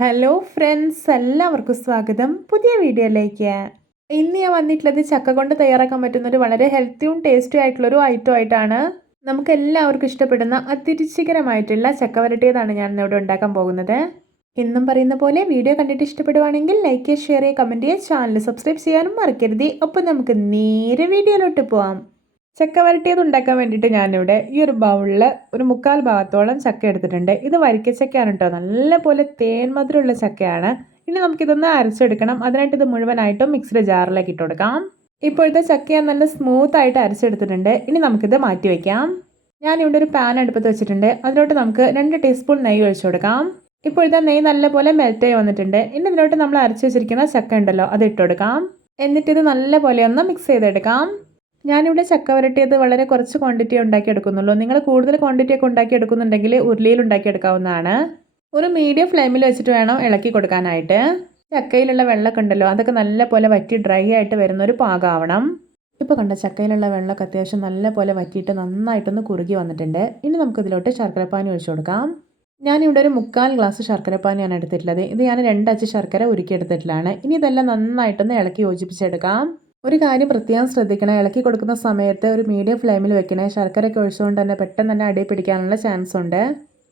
Hello friends എല്ലാവർക്കും സ്വാഗതം. പുതിയ വീഡിയോയിലേക്ക്. ഇന്ന് ഞാൻ വന്നിട്ടുള്ളത് ചക്ക കൊണ്ട് തയ്യാറാക്കാൻ പറ്റുന്ന ഒരു വളരെ ഹെൽത്തിയും ടേസ്റ്റി ആയിട്ടുള്ള ഒരു ഐറ്റം ആയിട്ടാണ്. നമുക്ക് എല്ലാവർക്കും ഇഷ്ടപ്പെടുന്ന അതിരുചികരമായിട്ടുള്ള ചക്ക വരട്ടിയതാണ് ഞാൻ ഇവിടെ ഉണ്ടാക്കാൻ പോകുന്നത്. എന്നും പറയുന്ന പോലെ വീഡിയോ കണ്ടിട്ട് ഇഷ്ടപ്പെടുവാണെങ്കിൽ ലൈക്ക് ചെയ്യുക ഷെയർ ചെയ്യുക കമന്റ് ചെയ്യുക ചാനൽ സബ്സ്ക്രൈബ് ചെയ്യാനും മറക്കരുത്. അപ്പോൾ നമുക്ക് നേരെ വീഡിയോയിലോട്ട് പോവാം. ചക്ക വരട്ടിയത് ഉണ്ടാക്കാൻ വേണ്ടിയിട്ട് ഞാനിവിടെ ഈ ഒരു ബൗളിൽ ഒരു മുക്കാൽ ഭാഗത്തോളം ചക്ക എടുത്തിട്ടുണ്ട്. ഇത് വരിക്കച്ചക്കയാണ് കേട്ടോ നല്ല പോലെ തേൻ മധുരമുള്ള ചക്കയാണ്. ഇനി നമുക്കിതൊന്ന് അരച്ചെടുക്കണം. അതിനായിട്ട് ഇത് മുഴുവനായിട്ടും മിക്സിയുടെ ജാറിലേക്ക് ഇട്ട് കൊടുക്കാം. ഇപ്പോഴത്തെ ചക്ക നല്ല സ്മൂത്ത് ആയിട്ട് അരച്ചെടുത്തിട്ടുണ്ട്. ഇനി നമുക്കിത് മാറ്റി വയ്ക്കാം ഞാനിവിടെ ഒരു പാൻ അടുപ്പത്ത് വെച്ചിട്ടുണ്ട്. അതിലോട്ട് നമുക്ക് രണ്ട് ടീസ്പൂൺ നെയ്യ് ഒഴിച്ചു കൊടുക്കാം. ഇപ്പോഴത്തെ നെയ്യ് നല്ലപോലെ മെൽറ്റായി വന്നിട്ടുണ്ട്. ഇനി ഇതിലോട്ട് നമ്മൾ അരച്ച് വെച്ചിരിക്കുന്ന ചക്ക ഉണ്ടല്ലോ അത് ഇട്ട് കൊടുക്കാം. എന്നിട്ട് ഇത് നല്ലപോലെ ഒന്ന് മിക്സ് ചെയ്തെടുക്കാം. ഞാനിവിടെ ചക്ക വരട്ടിയത് വളരെ കുറച്ച് ക്വാണ്ടിറ്റി ഉണ്ടാക്കിയെടുക്കുന്നുള്ളൂ. നിങ്ങൾ കൂടുതൽ ക്വാണ്ടിറ്റി ഒക്കെ ഉണ്ടാക്കിയെടുക്കുന്നുണ്ടെങ്കിൽ ഉരുളിയിൽ ഉണ്ടാക്കിയെടുക്കാവുന്നതാണ്. ഒരു മീഡിയം ഫ്ലെയിമിൽ വെച്ചിട്ട് വേണം ഇളക്കി കൊടുക്കാനായിട്ട്. ചക്കയിലുള്ള വെള്ളമൊക്കെ ഉണ്ടല്ലോ അതൊക്കെ നല്ല പോലെ വറ്റി ഡ്രൈ ആയിട്ട് വരുന്ന ഒരു പാകമാവണം ഇപ്പോൾ കണ്ട ചക്കയിലുള്ള വെള്ളമൊക്കെ അത്യാവശ്യം നല്ല പോലെ വറ്റിയിട്ട് നന്നായിട്ടൊന്ന് കുറുകി വന്നിട്ടുണ്ട്. ഇനി നമുക്കിതിലോട്ട് ശർക്കരപ്പാനി ഒഴിച്ചു കൊടുക്കാം. ഞാനിവിടെ ഒരു മുക്കാൽ ഗ്ലാസ് ശർക്കരപ്പാനിയാണ് എടുത്തിട്ടുള്ളത്. ഇത് ഞാൻ രണ്ടച്ച് ശർക്കര ഉരുക്കിയെടുത്തിട്ടുള്ളതാണ്. ഇനി ഇതെല്ലാം നന്നായിട്ടൊന്ന് ഇളക്കി യോജിപ്പിച്ചെടുക്കാം. ഒരു കാര്യം പ്രത്യേകം ശ്രദ്ധിക്കണം. ഇളക്കി കൊടുക്കുന്ന സമയത്ത് ഒരു മീഡിയം ഫ്ലെയിമിൽ വെക്കണേ. ശർക്കരയൊക്കെ ഒഴിച്ചുകൊണ്ട് തന്നെ പെട്ടെന്ന് തന്നെ അടി പിടിക്കാനുള്ള ചാൻസ് ഉണ്ട്.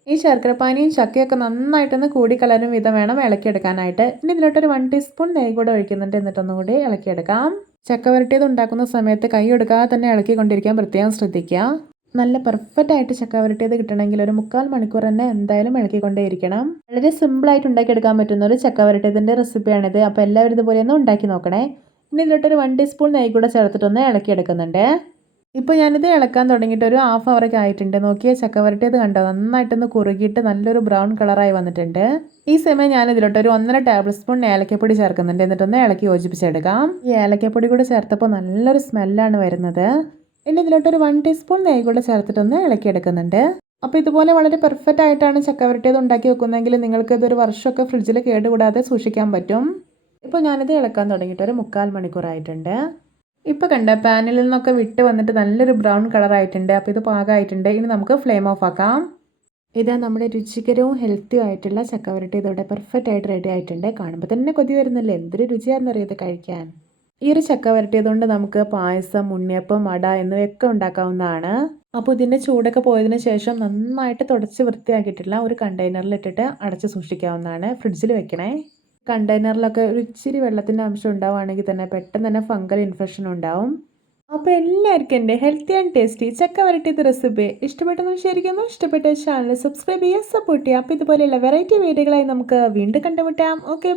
ഈ ശർക്കര ശർക്കരപ്പാനിയും ചക്കയൊക്കെ നന്നായിട്ടൊന്ന് കൂടിക്കലരും വിധം വേണം ഇളക്കിയെടുക്കാനായിട്ട്. ഇനി ഇതിലോട്ടൊരു വൺ ടീസ്പൂൺ നെയ്യ് കൂടെ ഒഴിക്കുന്നുണ്ട്. എന്നിട്ടൊന്നും കൂടി ഇളക്കിയെടുക്കാം. ചക്ക വരട്ടിയത് ഉണ്ടാക്കുന്ന സമയത്ത് കൈ എടുക്കാതെ തന്നെ ഇളക്കിക്കൊണ്ടിരിക്കാൻ പ്രത്യേകം ശ്രദ്ധിക്കുക. നല്ല പെർഫെക്റ്റ് ആയിട്ട് ചക്ക വരട്ടിയത് കിട്ടണമെങ്കിൽ ഒരു മുക്കാൽ മണിക്കൂർ തന്നെ എന്തായാലും ഇളക്കിക്കൊണ്ടേയിരിക്കണം. വളരെ സിമ്പിൾ സിമ്പിളായിട്ട് ഉണ്ടാക്കിയെടുക്കാൻ പറ്റുന്ന ഒരു ചക്ക വരട്ടിയതിന്റെ റെസിപ്പിയാണിത് അപ്പോൾ എല്ലാവരും ഇതുപോലെ ഒന്ന് ഉണ്ടാക്കി നോക്കണേ. ഇനി ഒരു വൺ ടീസ്പൂൺ നെയ്യ് കൂടെ ചേർത്തിട്ടൊന്ന് ഇളക്കിയെടുക്കുന്നുണ്ട്. ഇപ്പോൾ ഞാനിത് ഇളക്കാൻ തുടങ്ങിയിട്ട് ഒരു ഹാഫ് അവറൊക്കെ ആയിട്ടുണ്ട്. നോക്കിയ ചക്കവരട്ടിയത് കണ്ടോ? നന്നായിട്ടൊന്ന് കുറുകിയിട്ട് നല്ലൊരു ബ്രൗൺ കളറായി വന്നിട്ടുണ്ട്. ഈ സമയം ഞാൻ ഇതിലോട്ട് ഒരു ഒന്നര ടേബിൾ സ്പൂൺ ഏലക്കപ്പൊടി ചേർക്കുന്നുണ്ട്. എന്നിട്ടൊന്ന് ഇളക്കി യോജിപ്പിച്ചെടുക്കാം. ഈ ഏലക്കപ്പൊടി കൂടെ ചേർത്തപ്പോൾ നല്ലൊരു സ്മെല്ലാണ് വരുന്നത്. ഇനി ഇതിലോട്ട് ഒരു വൺ ടീസ്പൂൺ നെയ്യ് കൂടെ ചേർത്തിട്ടൊന്ന് ഇളക്കിയെടുക്കുന്നുണ്ട്. അപ്പോൾ ഇതുപോലെ വളരെ പെർഫെക്റ്റ് ആയിട്ടാണ് ചക്കവരട്ടിയത് ഉണ്ടാക്കി വെക്കുന്നതെങ്കിൽ നിങ്ങൾക്ക് ഇതൊരു വർഷമൊക്കെ ഫ്രിഡ്ജിൽ കേടുകൂടാതെ സൂക്ഷിക്കാൻ പറ്റും. ഇപ്പോൾ ഞാനിത് ഇളക്കാൻ തുടങ്ങിയിട്ട് ഒരു മുക്കാൽ മണിക്കൂറായിട്ടുണ്ട് ഇപ്പോൾ കണ്ട പാനിൽ നിന്നൊക്കെ വിട്ട് വന്നിട്ട് നല്ലൊരു ബ്രൗൺ കളറായിട്ടുണ്ട് അപ്പോൾ ഇത് പാകമായിട്ടുണ്ട് ഇനി നമുക്ക് ഫ്ലെയിം ഓഫ് ആക്കാം. ഇതാ നമ്മുടെ രുചികരവും ഹെൽത്തിയും ആയിട്ടുള്ള ചക്കവരട്ടി ഇതോടെ പെർഫെക്റ്റ് ആയിട്ട് റെഡി ആയിട്ടുണ്ട്. കാണുമ്പോൾ തന്നെ കൊതി വരുന്നില്ല? എന്തൊരു രുചിയായിരുന്നു അറിയാതെ കഴിക്കാൻ? ഈ ഒരു ചക്ക വരട്ടിയതുകൊണ്ട് നമുക്ക് പായസം ഉണ്ണിയപ്പം അട എന്നിവയൊക്കെ ഉണ്ടാക്കാവുന്നതാണ്. അപ്പോൾ ഇതിന്റെ ചൂടൊക്കെ പോയതിന് ശേഷം നന്നായിട്ട് തുടച്ച് വൃത്തിയാക്കിയിട്ടുള്ള ഒരു കണ്ടെയ്നറിൽ ഇട്ടിട്ട് അടച്ച് സൂക്ഷിക്കാവുന്നതാണ്. ഫ്രിഡ്ജിൽ വെക്കണേ. കണ്ടെയ്നറിലൊക്കെ ഒരു ഇച്ചിരി വെള്ളത്തിന്റെ അംശം ഉണ്ടാവുകയാണെങ്കിൽ തന്നെ പെട്ടെന്ന് തന്നെ ഫംഗൽ ഇൻഫെക്ഷൻ ഉണ്ടാവും. അപ്പോൾ എല്ലാവർക്കും എന്റെ ഹെൽത്തി ആൻഡ് ടേസ്റ്റി ചക്ക വരട്ടിയത് റെസിപ്പി ഇഷ്ടപ്പെട്ടെന്ന് വിചാരിക്കുന്നു. ഇഷ്ടപ്പെട്ട ചാനൽ സബ്സ്ക്രൈബ് ചെയ്യുക സപ്പോർട്ട് ചെയ്യുക. അപ്പോൾ ഇതുപോലെയുള്ള വെറൈറ്റി വീഡിയോകളായി നമുക്ക് വീണ്ടും കണ്ടുമുട്ടാം. ഓക്കെ